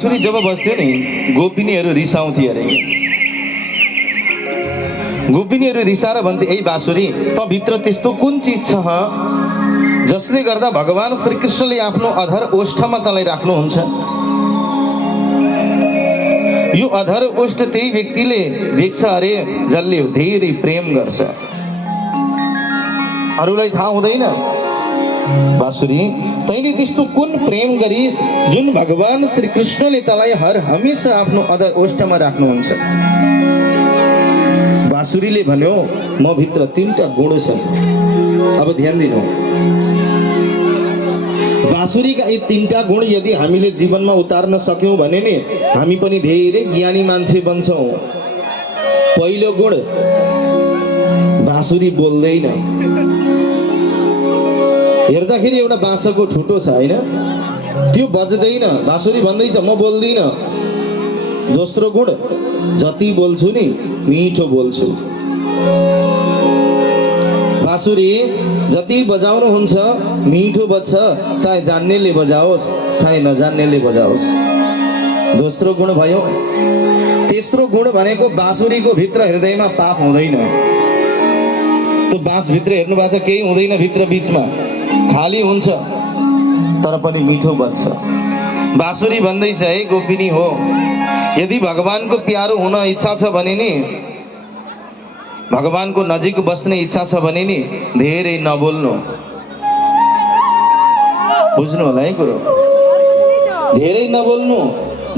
बाँसुरी जब बस्थ्यो नि गोपिनीहरू रिसाउँथे अरे। गोपिनीहरू रिसाएर भन्थे, ए बाँसुरी त भित्र त्यस्तो कुन चिज छ जसले गर्दा भगवान श्रीकृष्णले आफ्नो अधर ओष्ठमा तँलाई राख्नुहुन्छ? यो अधर ओष्ठ त्यही व्यक्तिले देख्छ अरे जसले धेरै प्रेम गर्छ, अरूलाई थाहा हुँदैन। बाँसुरी तैँले त्यस्तो कुन प्रेम गरिस् जुन भगवान श्रीकृष्णले तँलाई हर हमेशा आफ्नो अधर ओष्ठमा राख्नुहुन्छ? बाँसुरीले भन्यो, म भित्र 3टा गुण छन्। अब ध्यान दिनु, बाँसुरीका यी 3टा गुण यदि हामीले जीवनमा उतार्न सक्यौं भने नि हामी पनि धेरै ज्ञानी मान्छे बन्छौं। पहिलो गुण, बाँसुरी बोल्दैन। हेर्दाखेरि एउटा बाँसको ठुटो छ हैन, त्यो बज्दैन। बाँसुरी भन्दैछ म बोल्दिन। दोस्रो गुण, जति बोल्छु नि मिठो बोल्छु। बाँसुरी जति बजाउनुहुन्छ मिठो बज्छ, चाहे जान्नेले बजाओस् चाहे नजान्नेले बजाओस्। दोस्रो गुण भयो। तेस्रो गुण भनेको बाँसुरीको भित्र हृदयमा पाप हुँदैन। त्यो बाँस भित्र हेर्नु भएको छ, केही हुँदैन, भित्र बीचमा खाली हुन्छ तर पनि मिठो बज्छ। बाँसुरी भन्दैछ, हे गोपिनी हो, यदि भगवानको प्यारो हुन इच्छा छ भने नि, भगवानको नजिक बस्ने इच्छा छ भने नि धेरै नबोल्नु। बुझ्नु होला है कुरो, धेरै नबोल्नु,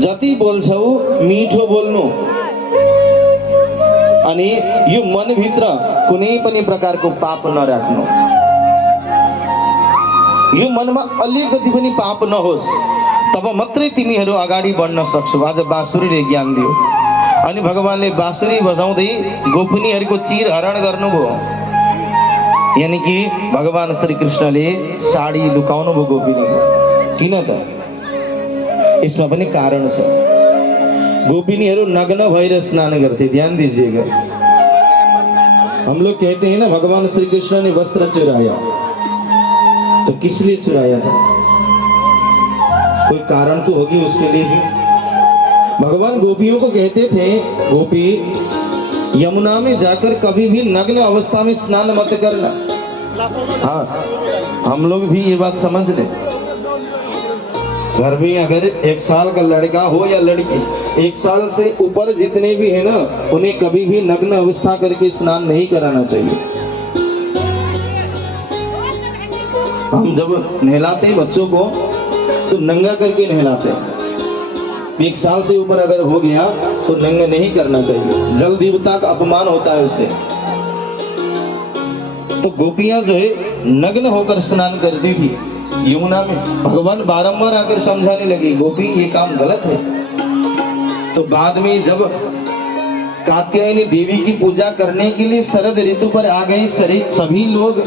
जति बोल्छौ मिठो बोल्नु। अनि यो मनभित्र कुनै पनि प्रकारको पाप नराख्नु। यो मनमा अलिकति पनि पाप नहोस्, तब मात्रै तिमीहरू अगाडि बढ्न सक्छौ। आज बाँसुरीले ज्ञान दियो। अनि भगवानले बाँसुरी बजाउँदै गोपिनीहरूको चिर हरण गर्नुभयो। यानी कि भगवान श्रीकृष्णले साडी लुकाउनु भयो गोपिनीको। किन त? यसमा पनि कारण छ। गोपिनीहरू नग्न भएर स्नान गर्थे। ध्यान दीजिएगा, हम लोग कहते हैं ना भगवान श्री कृष्ण ने वस्त्र चुराया, तो किस लिए चुराया था? कोई कारण तो होगी उसके लिए भी। भगवान गोपियों को कहते थे, गोपी यमुना में जाकर कभी भी नग्न अवस्था में स्नान मत करना। हाँ, हम लोग भी ये बात समझ लें। घर में अगर 1 साल का लड़का हो या लड़की, 1 साल से ऊपर जितने भी है ना, उन्हें कभी भी नग्न अवस्था करके स्नान नहीं कराना चाहिए। हम जब नहलाते हैं बच्चों को तो नंगा करके नहलाते हैं। 1 साल से ऊपर अगर हो गया तो नंगा नहीं करना चाहिए, जल देवता का अपमान होता है उससे। तो गोपियां जो है नग्न होकर स्नान करती थी यमुना में। भगवान बारंबार आकर समझाने लगे, गोपी ये काम गलत है। तो बाद में जब कात्यायनी देवी की पूजा करने के लिए शरद ऋतु पर आ गए सभी लोग,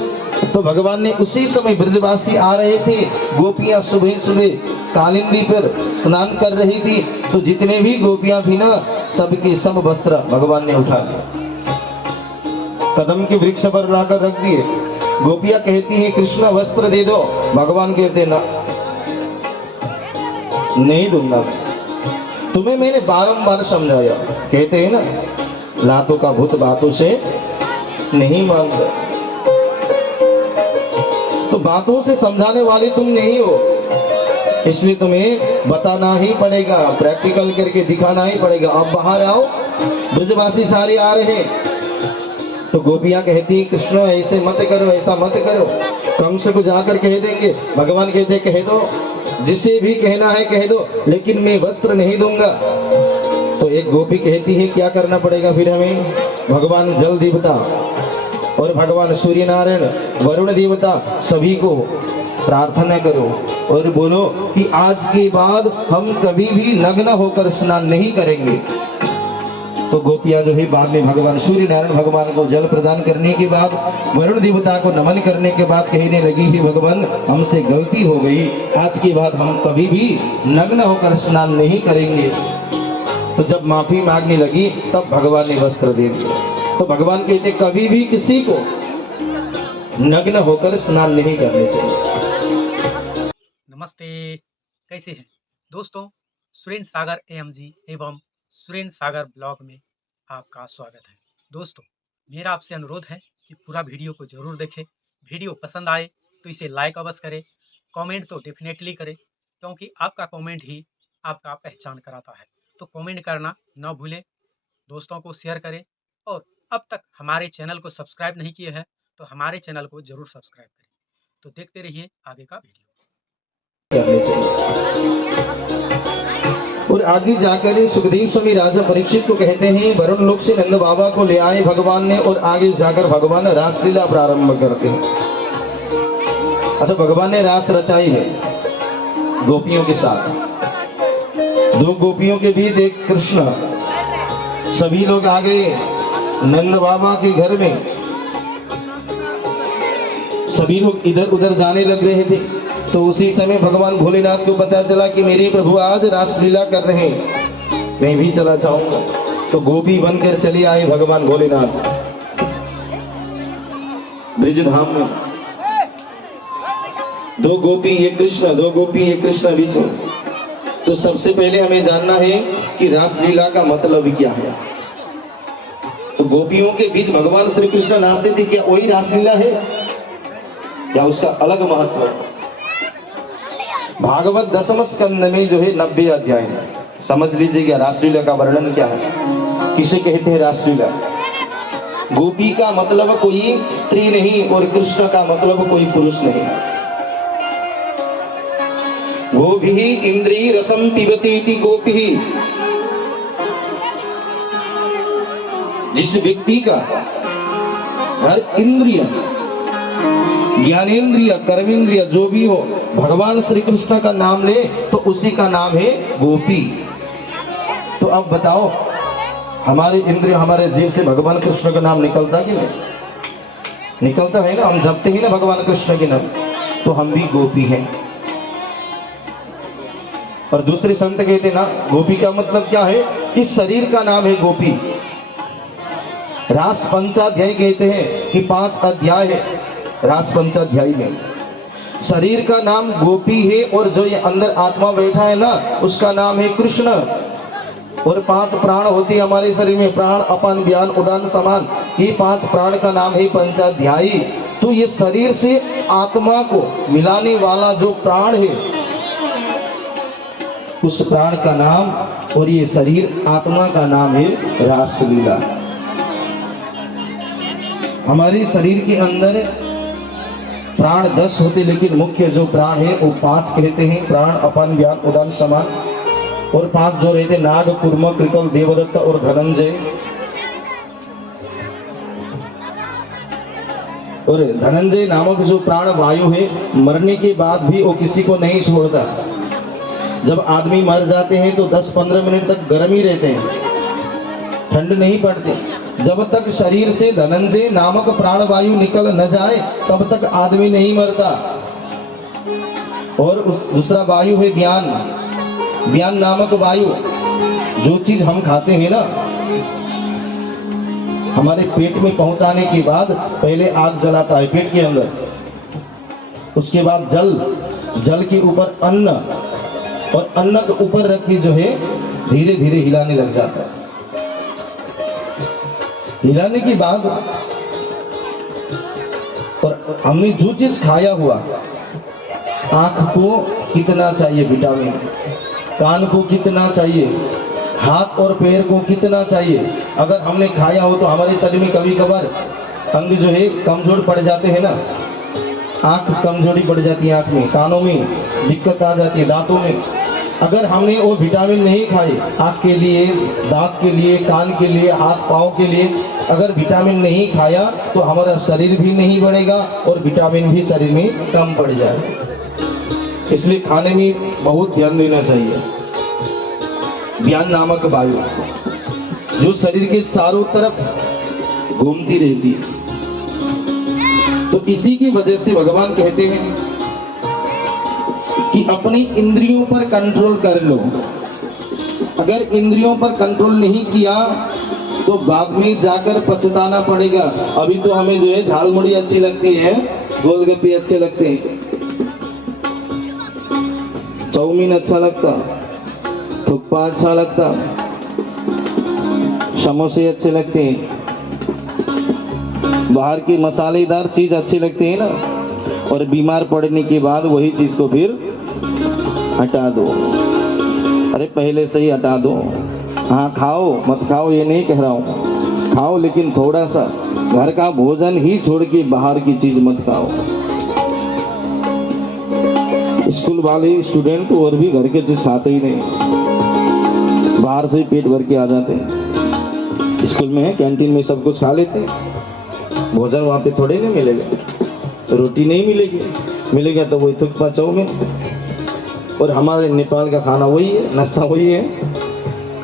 तो भगवान ने उसी समय ब्रजवासी आ रहे थे। गोपियां सुबह सुबह कालिंदी पर स्नान कर रही थी, तो जितने भी गोपियां थी ना, सबके सब वस्त्र भगवान ने उठा लिया, कदम के वृक्ष पर लाकर रख दिए। गोपियां कहती हैं, कृष्ण वस्त्र दे दो। भगवान कहते ना, नहीं दूंगा। तुम्हें मैंने बारंबार समझाया। कहते हैं ना, लातों का भूत बातों से नहीं मानता। तो बातों से समझाने वाले तुम नहीं हो, इसलिए तुम्हें बताना ही पड़ेगा, प्रैक्टिकल करके दिखाना ही पड़ेगा। अब बाहर आओ, ब्रजवासी सारे आ रहे हैं। तो गोपियां कहती, कृष्ण ऐसे मत करो, ऐसा मत करो। कंस को जाकर कह देंगे। भगवान कहते, कह दो, जिसे भी कहना है कह दो, लेकिन मैं वस्त्र नहीं दूंगा। तो एक गोपी कहती है, क्या करना पड़ेगा फिर हमें? भगवान जल देवता और भगवान सूर्य नारायण वरुण देवता सभी को प्रार्थना करो और बोलो कि आज के बाद हम कभी भी नग्न होकर स्नान नहीं करेंगे। तो गोपियां जो है बाद में भगवान सूर्य नारायण भगवान को जल प्रदान करने के बाद, वरुण देवता को नमन करने के बाद कहने लगी कि भगवान हमसे गलती हो गई, आज के बाद हम कभी भी नग्न होकर स्नान नहीं करेंगे। तो जब माफी मांगने लगी तब भगवान ने वस्त्र दे दिया। तो भगवान कहते, कभी भी किसी को नग्न होकर स्नान नहीं करने चाहिए। नमस्ते, कैसे हैं दोस्तों? सुरेंद्र सागर एएमजी एवं सुरेंद्र सागर ब्लॉग में आपका स्वागत है। दोस्तों, मेरा आपसे अनुरोध है कि पूरा वीडियो को जरूर देखें। वीडियो पसंद आए तो इसे लाइक अवश्य करें, कमेंट तो डेफिनेटली करें, क्योंकि आपका कमेंट ही आपका पहचान कराता है। तो कमेंट करना न भूलें, दोस्तों को शेयर करें, और अब तक हमारे चैनल को सब्सक्राइब नहीं किए हैं तो हमारे चैनल को जरूर सब्सक्राइब करें। तो देखते रहिए आगे का वीडियो। करने चाहिए। और आगे जाकर सुखदेव स्वामी राजा परीक्षित को कहते हैं, वरुण लोक से नंद बाबा को ले आए भगवान ने, और आगे जाकर भगवान रासलीला प्रारंभ करते हैं। अच्छा, भगवान ने रास रचाई है गोपियों के साथ। दो गोपियों के बीच एक कृष्ण। सभी लोग आ गए नंद बाबा के घर में। सभी लोग इधर उधर जाने लग रहे थे, तो उसी समय भगवान भोलेनाथ को पता चला कि मेरे प्रभु आज रासलीला कर रहे हैं, मैं भी चला जाऊंगा। तो गोपी बनकर चले आए भगवान भोलेनाथ ब्रिजधाम में। दो गोपी एक कृष्ण, दो गोपी एक कृष्ण बीच में। तो सबसे पहले हमें जानना है कि रासलीला का मतलब क्या है। तो गोपियों के बीच भगवान श्री कृष्ण नाचते थे, क्या वही रासलीला है या उसका अलग महत्व है? भागवत दशम स्कंद में जो है 90 अध्याय है। समझ लीजिएगा रासलीला का वर्णन क्या है, किसे कहते हैं रासलीला। गोपी का मतलब कोई स्त्री नहीं और कृष्ण का मतलब कोई पुरुष नहीं। गोपी इंद्रिय रसम पिबती इति गोपी। जिस व्यक्ति का हर इंद्रिय, ज्ञानेन्द्रिय, कर्मेंद्रिय जो भी हो, भगवान श्री कृष्ण का नाम ले तो उसी का नाम है गोपी। तो अब बताओ, हमारे इंद्रिय, हमारे जीव से भगवान कृष्ण का नाम निकलता कि नहीं? निकलता है ना। हम जपते ही ना भगवान कृष्ण के नाम, तो हम भी गोपी हैं। और दूसरे संत कहते ना, गोपी का मतलब क्या है? इस शरीर का नाम है गोपी। रास पंचाध्याय कहते हैं कि 5 अध्याय है रास पंचाध्याय में। शरीर का नाम गोपी है, और जो ये अंदर आत्मा बैठा है ना, उसका नाम है कृष्ण। और 5 प्राण होते हैं हमारे शरीर में, प्राण अपान व्यान उदान समान। ये 5 प्राण का नाम है पंचाध्यायी। तो ये शरीर से आत्मा को मिलाने वाला जो प्राण है, उस प्राण का नाम, और ये शरीर आत्मा का नाम है रासलीला। हमारे शरीर के अंदर प्राण 10 होते, लेकिन मुख्य जो प्राण है वो 5 कहते हैं। प्राण अपान व्यान उदान समान। और 5 जो रहते, नाग, कूर्म, कृकल, देवदत्त और धनंजय। और धनंजय नामक जो प्राण वायु है, मरने के बाद भी वो किसी को नहीं छोड़ता। जब आदमी मर जाते हैं तो 10-15 मिनट तक गर्म ही रहते हैं, ठंड नहीं पड़ती। जब तक शरीर से धनंजय नामक प्राणवायु निकल न जाए तब तक आदमी नहीं मरता। और दूसरा वायु है ज्ञान। ज्ञान नामक वायु, जो चीज हम खाते हैं ना, हमारे पेट में पहुंचाने के बाद पहले आग जलाता है पेट के अंदर, उसके बाद जल, जल के ऊपर अन्न, और अन्न के ऊपर रख के जो है धीरे धीरे हिलाने लग जाता है। हिलाने के बाद, और हमने जो चीज खाया हुआ, आंख को कितना चाहिए विटामिन, कान को कितना चाहिए, हाथ और पैर को कितना चाहिए, अगर हमने खाया हो तो हमारे शरीर में कभी कभार अंग जो है कमजोर पड़ जाते हैं ना। आंख कमजोरी पड़ जाती है, आंख में, कानों में दिक्कत आ जाती है, दांतों में। अगर हमने वो विटामिन नहीं खाए, आंख के लिए, दांत के लिए, कान के लिए, हाथ पाँव के लिए, अगर विटामिन नहीं खाया तो हमारा शरीर भी नहीं बढ़ेगा और विटामिन भी शरीर में कम पड़ जाएगा। इसलिए खाने में बहुत ध्यान देना चाहिए। ज्ञान नामक वायु जो शरीर के चारों तरफ घूमती रहती है, तो इसी की वजह से भगवान कहते हैं कि अपनी इंद्रियों पर कंट्रोल कर लो। अगर इंद्रियों पर कंट्रोल नहीं किया तो बाद में जाकर पछताना पड़ेगा। अभी तो हमें जो है झालमुड़ी अच्छी लगती है, गोलगप्पे अच्छे लगते हैं, चाउमीन अच्छा लगता, थुक्पा अच्छा लगता, समोसे अच्छे लगते हैं, बाहर की मसालेदार चीज अच्छी लगती है ना, और बीमार पड़ने के बाद वही चीज को फिर हटा दो। अरे पहले से ही हटा दो। हाँ खाओ मत खाओ ये नहीं कह रहा हूँ, खाओ लेकिन थोड़ा सा, घर का भोजन ही छोड़ के बाहर की चीज मत खाओ। स्कूल वाले स्टूडेंट तो और भी घर के चीज खाते ही नहीं, बाहर से ही पेट भर के आ जाते हैं। स्कूल में है कैंटीन में सब कुछ खा लेते हैं, भोजन वहाँ पे थोड़े नहीं मिलेगा, रोटी नहीं मिलेगी, मिलेगा तो वही थुक्पा चाउमीन। और हमारे नेपाल का खाना वही है, नाश्ता वही है,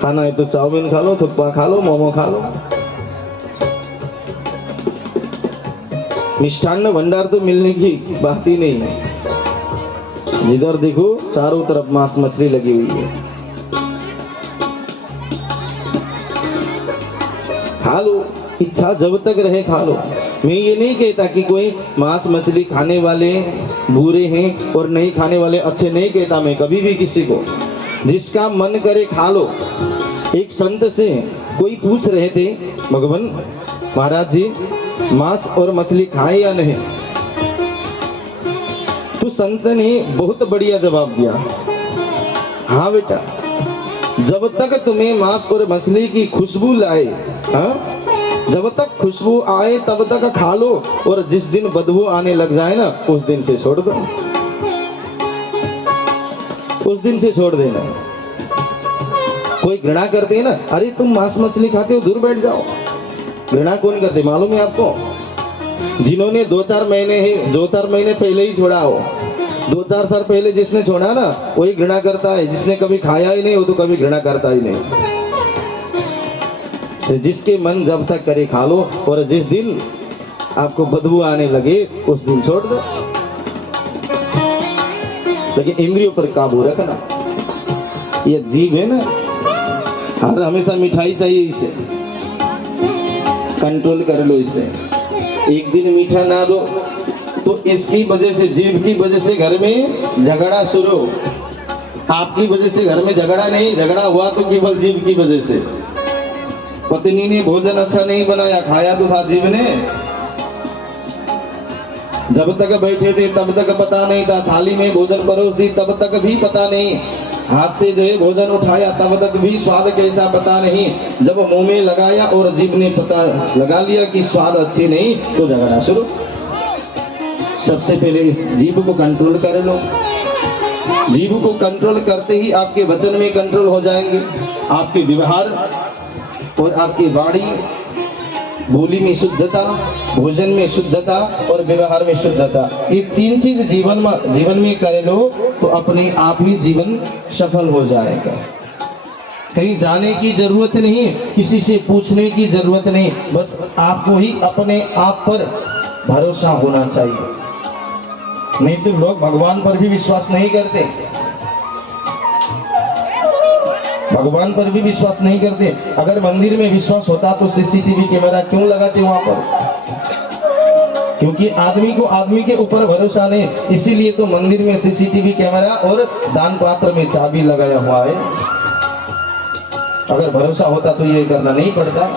खाना है तो चाउमीन खा लो, थुक्पा खा लो, मोमो खा लो। मिष्ठान्न भंडार तो मिलने की बात ही नहीं है, जिधर देखो चारों तरफ मांस मछली लगी हुई है। खा लो, इच्छा जब तक रहे खा लो। मैं ये नहीं कहता कि कोई मांस मछली खाने वाले बुरे हैं और नहीं खाने वाले अच्छे, नहीं कहता मैं कभी भी किसी को, जिसका मन करे खा लो। एक संत से कोई पूछ रहे थे, भगवान महाराज जी मांस और मछली खाए या नहीं, तो संत ने बहुत बढ़िया जवाब दिया, हाँ बेटा, जब तक तुम्हें मांस और मछली की खुशबू लाए, हाँ जब तक खुशबू आए तब तक खा लो, और जिस दिन बदबू आने लग जाए ना उस दिन से छोड़ दो, उस दिन से छोड़ देना। कोई घृणा करते हैं ना, अरे तुम मांस मछली खाते हो दूर बैठ जाओ, घृणा कौन करते मालूम है आपको? जिन्होंने 2-4 महीने पहले ही छोड़ा हो, 2-4 साल पहले जिसने छोड़ा ना वही घृणा करता है, जिसने कभी खाया ही नहीं वो तो कभी घृणा करता ही नहीं। जिसके मन जब तक करे खा लो, और जिस दिन आपको बदबू आने लगे उस दिन छोड़ दो। लेकिन इंद्रियों पर काबू रखना। ये जीभ है ना, हर हमेशा मिठाई चाहिए, इसे कंट्रोल कर लो। इसे एक दिन मीठा ना दो तो इसकी वजह से, जीभ की वजह से घर में झगड़ा शुरू। आपकी वजह से घर में झगड़ा नहीं, झगड़ा हुआ तो केवल जीभ की वजह से। पत्नी ने भोजन अच्छा नहीं बनाया, खाया तो था जीभ ने। जब तक बैठे थे तब तक पता नहीं था, थाली में भोजन परोस दी तब तक भी पता नहीं, हाथ से जो है भोजन उठाया तब तक भी स्वाद कैसा पता नहीं। जब मुंह में लगाया और जीभ ने पता लगा लिया कि स्वाद अच्छी नहीं, तो झगड़ा शुरू। सबसे पहले इस जीभ को कंट्रोल कर लो। जीभ को कंट्रोल करते ही आपके वचन में कंट्रोल हो जाएंगे, आपके व्यवहार और आपकी वाणी, बोली में शुद्धता, भोजन में शुद्धता और व्यवहार में शुद्धता, ये 3 चीज जीवन में कर लो तो अपने आप ही जीवन सफल हो जाएगा। कहीं जाने की जरूरत नहीं, किसी से पूछने की जरूरत नहीं, बस आपको ही अपने आप पर भरोसा होना चाहिए। नहीं तो लोग भगवान पर भी विश्वास नहीं करते, भगवान पर भी विश्वास नहीं करते। अगर मंदिर में विश्वास होता तो सीसीटीवी कैमरा क्यों लगाते वहां पर? क्योंकि आदमी को आदमी के ऊपर भरोसा नहीं, इसीलिए तो मंदिर में सीसीटीवी कैमरा और दान पात्र में चाबी लगाया हुआ है। अगर भरोसा होता तो ये करना नहीं पड़ता।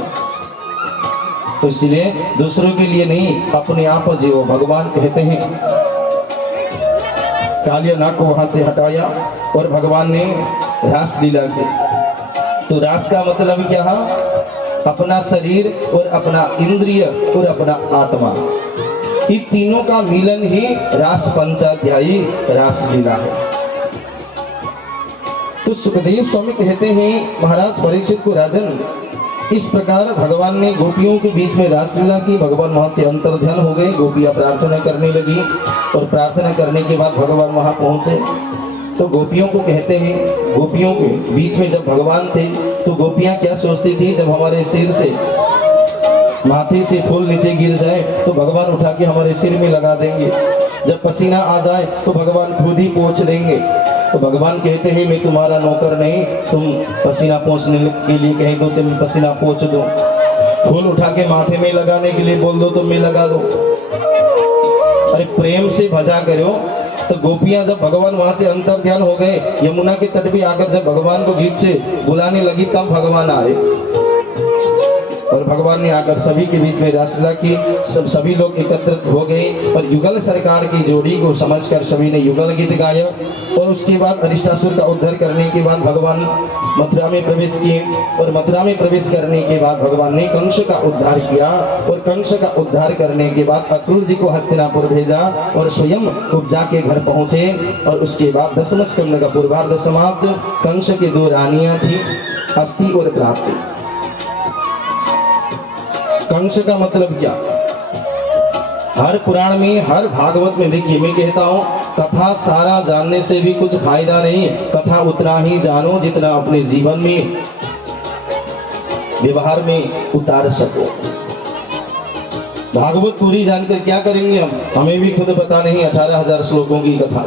तो इसलिए दूसरों के लिए नहीं, अपने आप जियो। भगवान कहते हैं, कालिया नाग को वहां से हटाया और भगवान ने रास लीला की। तो रास का मतलब क्या है? अपना शरीर और अपना इंद्रिय और अपना आत्मा, इन तीनों का मिलन ही रास पंचाध्यायी रास लीला है। तो सुखदेव स्वामी कहते हैं, महाराज परीक्षित को, राजन इस प्रकार भगवान ने गोपियों के बीच में रासलीला की। भगवान वहां से अंतर्ध्यान हो गए, गोपियां प्रार्थना करने लगी और प्रार्थना करने के बाद भगवान वहां पहुंचे। तो गोपियों को कहते हैं, गोपियों के बीच में जब भगवान थे तो गोपियां क्या सोचती थी, जब हमारे सिर से, माथे से फूल नीचे गिर जाए तो भगवान उठा के हमारे सिर में लगा देंगे, जब पसीना आ जाए तो भगवान खुद ही पोंछ देंगे। तो भगवान कहते हैं, मैं तुम्हारा नौकर नहीं, तुम पसीना पोंछने के लिए कह दो तो मैं पसीना पोंछ दो, फूल उठा के माथे में लगाने के लिए बोल दो तो मैं लगा दो। अरे प्रेम से भजा करो, तो गोपियां जब भगवान वहां से अंतर ध्यान हो गए, यमुना के तट पे आकर जब भगवान को गीत से बुलाने लगी, तब भगवान आए और भगवान ने आकर सभी के बीच में रासलीला की। सभी लोग एकत्रित हो गए और युगल सरकार की जोड़ी को समझकर सभी ने युगल गीत गाया। और उसके बाद अरिष्टासुर का उद्धार करने के बाद भगवान मथुरा में प्रवेश किए और मथुरा में प्रवेश करने के बाद भगवान ने कंस का उद्धार किया और कंस का उद्धार करने के बाद अक्रूर जी को हस्तिनापुर भेजा और स्वयं कुब्जा के घर पहुंचे। और उसके बाद दसम स्कंद का पूर्वार्ध समाप्त। कंस की 2 रानियां थी, अस्थि और प्राप्ति। कंस का मतलब क्या? हर पुराण में, हर भागवत में, देखिए मैं कहता हूं, कथा सारा जानने से भी कुछ फायदा नहीं। कथा उतना ही जानो जितना अपने जीवन में, व्यवहार में उतार सको। भागवत पूरी जानकर क्या करेंगे हम? हमें भी खुद पता नहीं। 18,000 श्लोकों की कथा।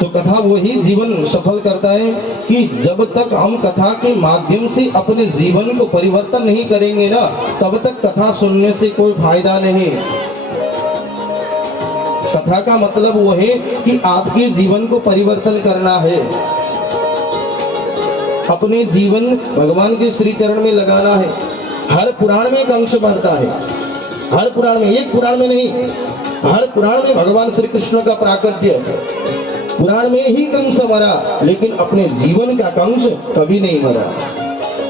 तो कथा वही जीवन सफल करता है कि जब तक हम कथा के माध्यम से अपने जीवन को परिवर्तन नहीं करेंगे ना, तब तक कथा सुनने से कोई फायदा नहीं। कथा का मतलब वो है कि आपके जीवन को परिवर्तन करना है, अपने जीवन भगवान के श्री चरण में लगाना है। हर पुराण में एक अंश बढ़ता है, हर पुराण में, एक पुराण में नहीं, हर पुराण में भगवान श्री कृष्ण का प्राकट्य। पुराण में ही कंस मरा, लेकिन अपने जीवन का कंस कभी नहीं मरा।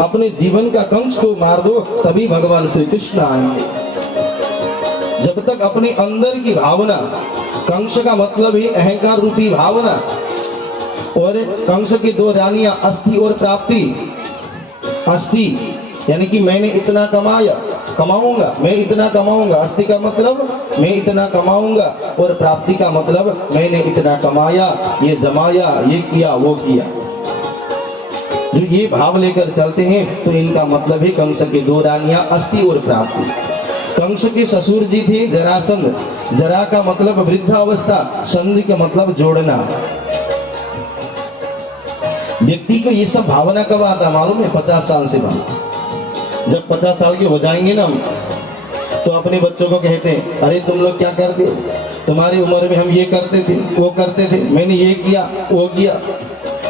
अपने जीवन का कंस को मार दो, तभी भगवान श्री कृष्ण आएंगे। जब तक अपने अंदर की भावना, कंस का मतलब ही अहंकार रूपी भावना, और कंस की 2 रानियां अस्थि और प्राप्ति। अस्थि यानी कि मैंने इतना कमाऊंगा, मैं इतना कमाऊंगा। अस्थि का मतलब मैं इतना कमाऊंगा, और प्राप्ति का मतलब मैंने इतना कमाया, ये जमाया, ये किया, वो किया। जो ये भाव लेकर चलते हैं तो इनका मतलब है कंस की 2 रानियां अस्थि और प्राप्ति। कंस के ससुर जी थे जरासंध। जरा का मतलब वृद्धावस्था, संधि का मतलब जोड़ना। व्यक्ति को ये सब भावना कब आता मालूम है? 50 साल से बाद। जब 50 साल के हो जाएंगे ना, तो अपने बच्चों को कहते हैं, अरे तुम लोग क्या करते हो? तुम्हारी उम्र में हम ये करते थे, वो करते थे, मैंने ये किया, वो किया।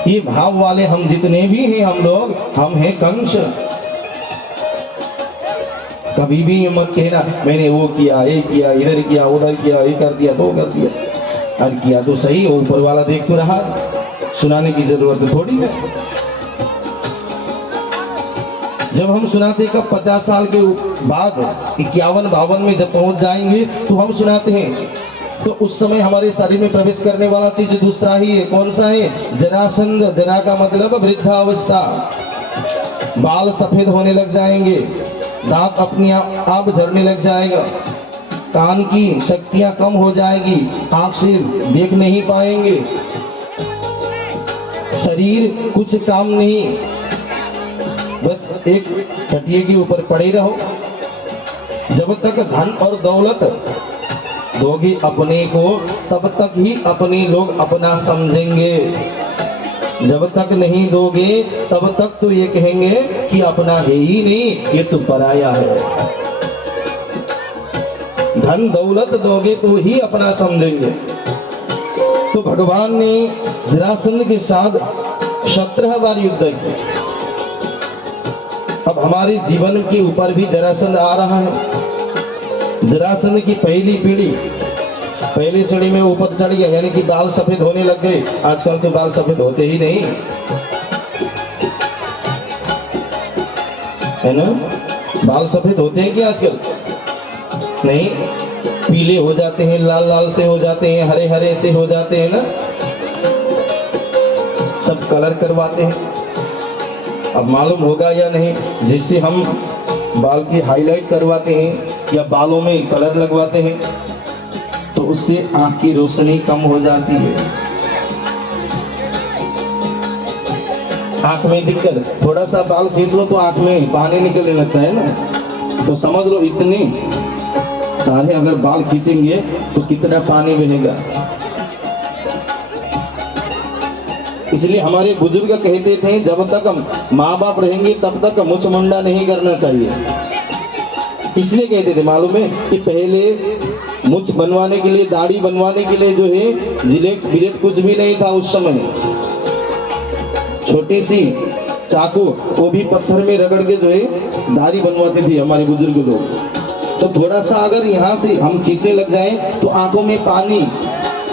ये भाव वाले हम जितने भी हैं, हम लोग, हम हैं कंस। कभी भी ये मत कहना मैंने वो किया, ये किया, इधर किया, उधर किया, ये कर दिया, वो कर दिया। अरे किया तो सही, वो ऊपर वाला देख तो रहा, सुनाने की जरूरत थोड़ी है। जब हम सुनाते कब? 50 साल के बाद, 51-52 में जब पहुंच जाएंगे तो हम सुनाते हैं। तो उस समय हमारे शरीर में प्रवेश करने वाला चीज दूसरा ही है। कौन सा है? जरासंध। जरा का मतलब वृद्धावस्था। बाल सफेद होने लग जाएंगे, दांत अपने आप झड़ने लग जाएगा, कान की शक्तियां कम हो जाएगी, आंख से देख नहीं पाएंगे, शरीर कुछ काम नहीं, बस एक खटिए के ऊपर पड़े रहो। जब तक धन और दौलत दोगे अपने को, तब तक ही अपने लोग अपना समझेंगे। जब तक नहीं दोगे तब तक तो ये कहेंगे कि अपना है ही नहीं, ये तो पराया है। धन दौलत दोगे तो ही अपना समझेंगे। तो भगवान ने जरासंध के साथ 17 बार युद्ध किया। अब हमारे जीवन के ऊपर भी जरासंध आ रहा है। जरासंध की पहली पीढ़ी पहली सीढ़ी में ऊपर चढ़ गया, यानी कि बाल सफेद होने लग गए। आजकल तो बाल सफेद होते ही नहीं है ना। बाल सफेद होते हैं क्या आजकल? नहीं, पीले हो जाते हैं, लाल लाल से हो जाते हैं, हरे हरे से हो जाते हैं ना, सब कलर करवाते हैं। अब मालूम होगा या नहीं, जिससे हम बाल की हाईलाइट करवाते हैं या बालों में कलर लगवाते हैं, तो उससे आंख की रोशनी कम हो जाती है, आंख में दिक्कत। थोड़ा सा बाल खींच लो तो आंख में पानी निकलने लगता है ना। तो समझ लो इतने सारे अगर बाल खींचेंगे तो कितना पानी बहेगा। इसलिए हमारे बुजुर्ग कहते थे, जब तक हम माँ बाप रहेंगे तब तक मुछ मुंडा नहीं करना चाहिए। इसलिए कहते थे मालूम है कि पहले मुझ बनवाने के लिए, दाढ़ी बनवाने के लिए जो है जिलेट बिलेट कुछ भी नहीं था उस समय। छोटी सी चाकू, वो भी पत्थर में रगड़ के जो है दाढ़ी बनवाते थे हमारे बुजुर्ग लोग। तो थोड़ा सा अगर यहाँ से हम खींचने लग जाएं तो आंखों में पानी।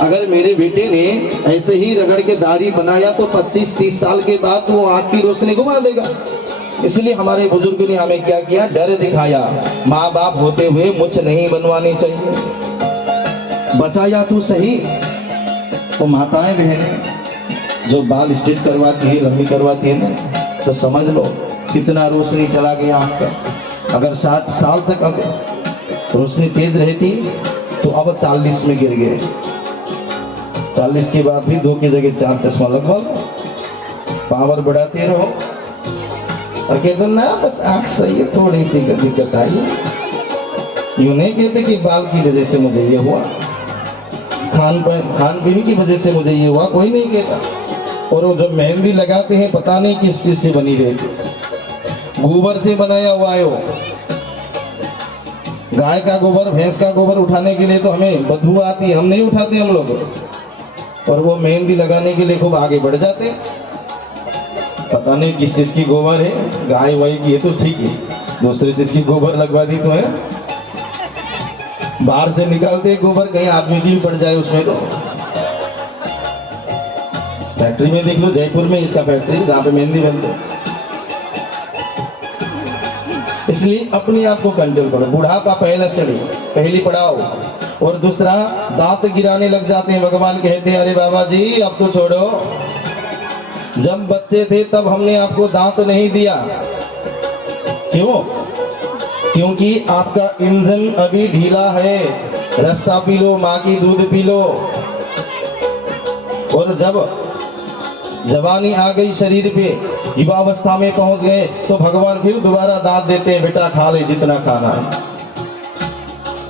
अगर मेरे बेटे ने ऐसे ही रगड़ के दाढ़ी बनाया तो 25-30 साल के बाद वो आंख की रोशनी घुमा देगा। इसलिए हमारे बुजुर्ग ने हमें क्या किया, डर दिखाया। माँ बाप होते हुए मुझ नहीं बनवानी चाहिए, बचाया तू सही। तो माताएं बहनें जो बाल स्ट्रेट करवाती है, लंबी करवाती है ना, तो समझ लो कितना रोशनी चला गया आंख का। अगर 60 साल तक अगर रोशनी तेज रहती तो अब 40 में गिर गए। 40 के बाद भी 2 की जगह 4 चश्मा लगवाओ, पावर बढ़ाते रहो। और कहते ना बस आंख सही है, थोड़ी सी दिक्कत आई है। यूं नहीं कहते कि बाल की वजह से मुझे ये हुआ, खान पीने की वजह से मुझे ये हुआ, कोई नहीं कहता। और वो जो मेहंदी लगाते हैं पता नहीं किस चीज से बनी रहती, गोबर से बनाया हुआ है वो। गाय का गोबर, भैंस का गोबर उठाने के लिए तो हमें बदबू आती है, हम नहीं उठाते हम लोग। और वो मेहंदी लगाने के लिए खूब आगे बढ़ जाते। पता नहीं किस चीज की गोबर है, गाय वाय की है तो ठीक है, दूसरी चीज की गोबर लगवा दी तो है। बाहर से निकालते गोबर, कहीं आदमी की भी पड़ जाए उसमें। तो फैक्ट्री में देख लो, जयपुर में इसका फैक्ट्री जहाँ पे मेहंदी बनती है। इसलिए अपने आप को कंट्रोल करो। बुढ़ापा पहला सीढ़ी, पहली पड़ाव। और दूसरा, दांत गिराने लग जाते हैं। भगवान कहते हैं अरे बाबा जी अब तो छोड़ो, जब बच्चे थे तब हमने आपको दांत नहीं दिया। क्यों? क्योंकि आपका इंजन अभी ढीला है। रस्सा पी लो, माँ की दूध पी लो। और जब जवानी आ गई शरीर पे, युवावस्था में पहुंच गए, तो भगवान फिर दोबारा दांत देते हैं, बेटा खा ले जितना खाना है।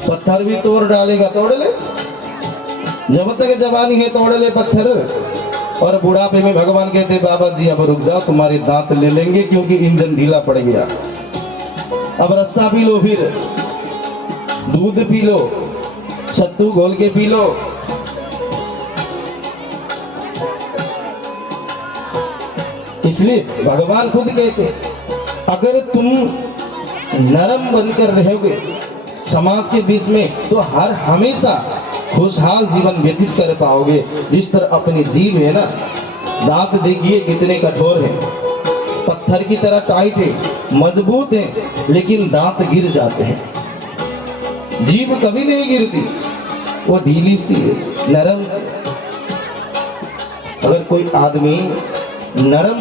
पत्थर भी तोड़ डालेगा, तोड़ ले, जब तक जवानी है तोड़ ले पत्थर। और बुढ़ापे में भगवान कहते बाबा जी अब रुक जाओ, तुम्हारे दांत ले लेंगे क्योंकि इंजन ढीला पड़ गया। अब रस्सा पी लो, फिर दूध पी लो, सत्तू घोल के पी लो। इसलिए भगवान खुद कहते अगर तुम नरम बनकर रहोगे समाज के बीच में तो हर हमेशा खुशहाल जीवन व्यतीत कर पाओगे। जिस तरह अपनी जीभ है ना, दांत देखिए कितने कठोर हैं, पत्थर की तरह टाइट है, मजबूत है, लेकिन दांत गिर जाते हैं। जीभ कभी नहीं गिरती, वो ढीली सी है, नरम सी। अगर कोई आदमी नरम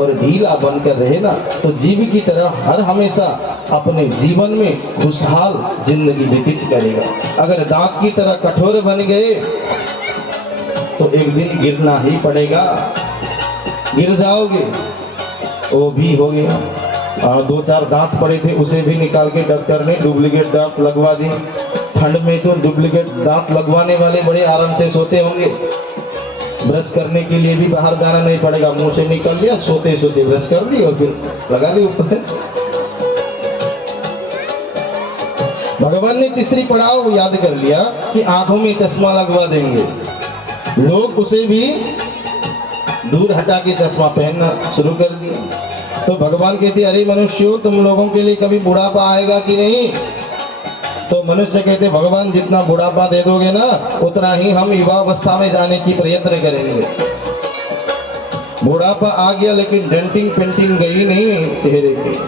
और ढीला बनकर रहे ना, तो जीव की तरह हर हमेशा अपने जीवन में खुशहाल जिंदगी व्यतीत करेगा। अगर दांत की तरह कठोर बन गए तो एक दिन गिरना ही पड़ेगा, गिर जाओगे। वो भी हो गया। 2-4 दांत पड़े थे, उसे भी निकाल के डॉक्टर ने डुप्लीकेट दांत लगवा दी। ठंड में तो डुप्लीकेट दांत लगवाने वाले बड़े आराम से सोते होंगे। ब्रश करने के लिए भी बाहर जाना नहीं पड़ेगा, मुंह से निकल लिया, सोते सोते ब्रश कर ली और फिर लगा ली ऊपर। भगवान ने तीसरी पड़ाव याद कर लिया कि आंखों में चश्मा लगवा देंगे। लोग उसे भी दूर हटा के चश्मा पहनना शुरू कर दिया। तो भगवान कहते अरे मनुष्यों, तुम लोगों के लिए कभी बुढ़ापा आएगा कि नहीं? तो मनुष्य कहते भगवान जितना बुढ़ापा दे दोगे ना, उतना ही हम युवावस्था में जाने की प्रयत्न करेंगे। बुढ़ापा आ गया लेकिन डेंटिंग पेंटिंग गई नहीं चेहरे की।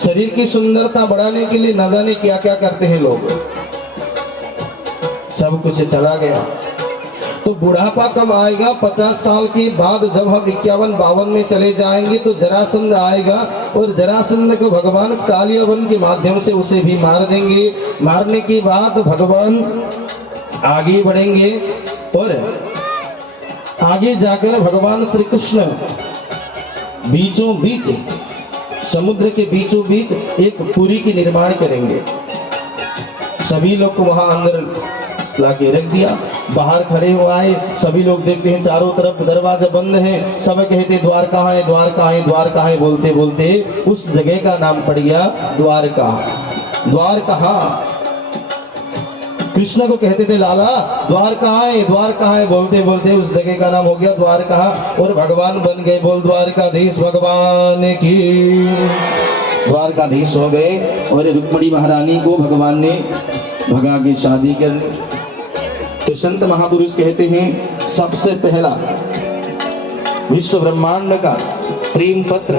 शरीर की सुंदरता बढ़ाने के लिए न जाने क्या क्या करते हैं लोग, सब कुछ चला गया। तो बुढ़ापा कब आएगा? 50 साल के बाद, जब हम 51-52 में चले जाएंगे तो जरासंध आएगा और जरासंध को भगवान कालियावन के माध्यम से उसे भी मार देंगे। मारने के बाद भगवान आगे बढ़ेंगे और आगे जाकर भगवान श्री कृष्ण बीचों बीच, समुद्र के बीचों बीच एक पुरी की निर्माण करेंगे। सभी लोग को वहां अंदर लाके रख दिया। बाहर खड़े हुए आए, सभी लोग देखते हैं चारों तरफ दरवाजा बंद है। सब कहते द्वार कहाँ है, द्वार कहाँ है, द्वार कहाँ है, बोलते बोलते उस जगह का नाम पड़ गया द्वारका। द्वार कहाँ? कृष्ण को कहते थे लाला द्वार कहाँ है, द्वार कहाँ है, बोलते बोलते उस जगह का नाम हो गया द्वारका और भगवान बन गए। बोल द्वारकाधीश भगवान की। द्वारकाधीश हो गए और रुक्मिणी महारानी को भगवान ने भगा के शादी कर ली। तो संत महापुरुष कहते हैं सबसे पहला विश्व ब्रह्मांड का प्रेम पत्र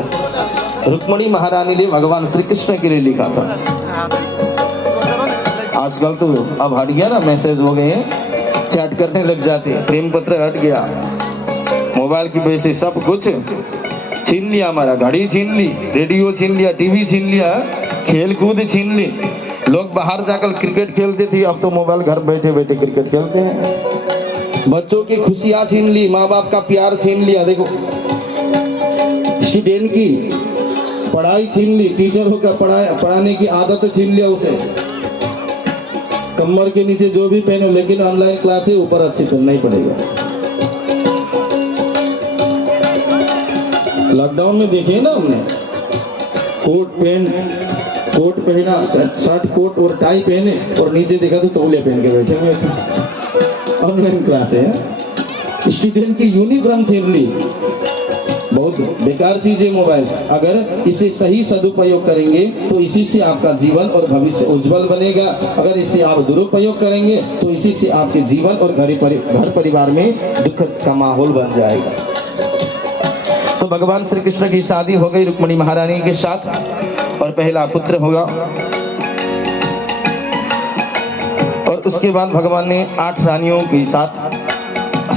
रुक्मिणी महारानी ने भगवान श्री कृष्ण के लिए लिखा था। आजकल तो अब हट गया ना, मैसेज हो गए हैं, चैट करने लग जाते हैं, प्रेम पत्र हट गया। मोबाइल की वजह से सब कुछ छीन लिया, हमारा घड़ी छीन ली, रेडियो छीन लिया, टीवी छीन लिया, खेल कूद छीन ली। लोग बाहर जाकर क्रिकेट खेलते थे, अब तो मोबाइल घर बैठे बैठे क्रिकेट खेलते हैं। बच्चों की खुशियां छीन ली, माँ बाप का प्यार छीन लिया। देखो स्टूडेंट की पढ़ाई छीन ली, टीचर होकर पढ़ाने की आदत छीन लिया उसे। कमर के नीचे जो भी पहनो, लेकिन ऑनलाइन क्लास है, ऊपर अच्छे पहनना ही पड़ेगा। लॉकडाउन में देखे ना हमने, कोट पहना, शर्ट कोट और टाई पहने और नीचे देखा तो तौलिया पहन के बैठे हुए थे। ऑनलाइन क्लास है। स्टूडेंट की यूनिफॉर्म छीन ली। बहुत बेकार चीज है मोबाइल। अगर इसे सही सदुपयोग करेंगे तो इसी से आपका जीवन और भविष्य उज्जवल बनेगा। अगर इसे आप दुरुपयोग करेंगे तो इसी से आपके जीवन और घर परिवार में दुख का माहौल बन जाएगा। तो भगवान श्री कृष्ण की शादी हो गई रुक्मिणी महारानी के साथ और पहला पुत्र होगा। और उसके बाद भगवान ने 8 रानियों के साथ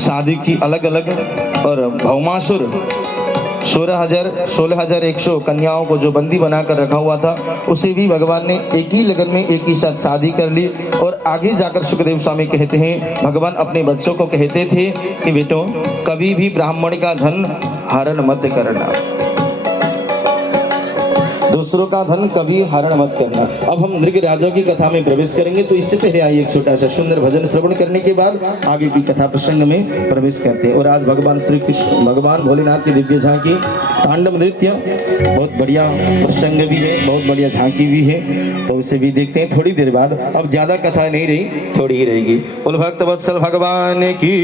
शादी की अलग अलग। और भौमासुर 16,100 कन्याओं को जो बंदी बनाकर रखा हुआ था उसे भी भगवान ने एक ही लगन में एक ही साथ शादी कर ली। और आगे जाकर सुखदेव स्वामी कहते हैं भगवान अपने बच्चों को कहते थे कि बेटो कभी भी ब्राह्मण का धन हरण मत करना, दूसरों का धन कभी हरण मत करना। अब हम नृग राजा की कथा में प्रवेश करेंगे, तो इससे पहले आइए एक छोटा सा सुंदर भजन श्रवण करने के बाद आगे की कथा प्रसंग में प्रवेश करते हैं। और आज भगवान श्री कृष्ण भगवान भोलेनाथ की दिव्य झांकी तांडव नृत्य बहुत बढ़िया प्रसंग भी है, बहुत बढ़िया झांकी भी है, तो उसे भी देखते हैं थोड़ी देर बाद। अब ज्यादा कथा नहीं रही, थोड़ी ही रहेगी। बोल भक्त वत्सल भगवान की।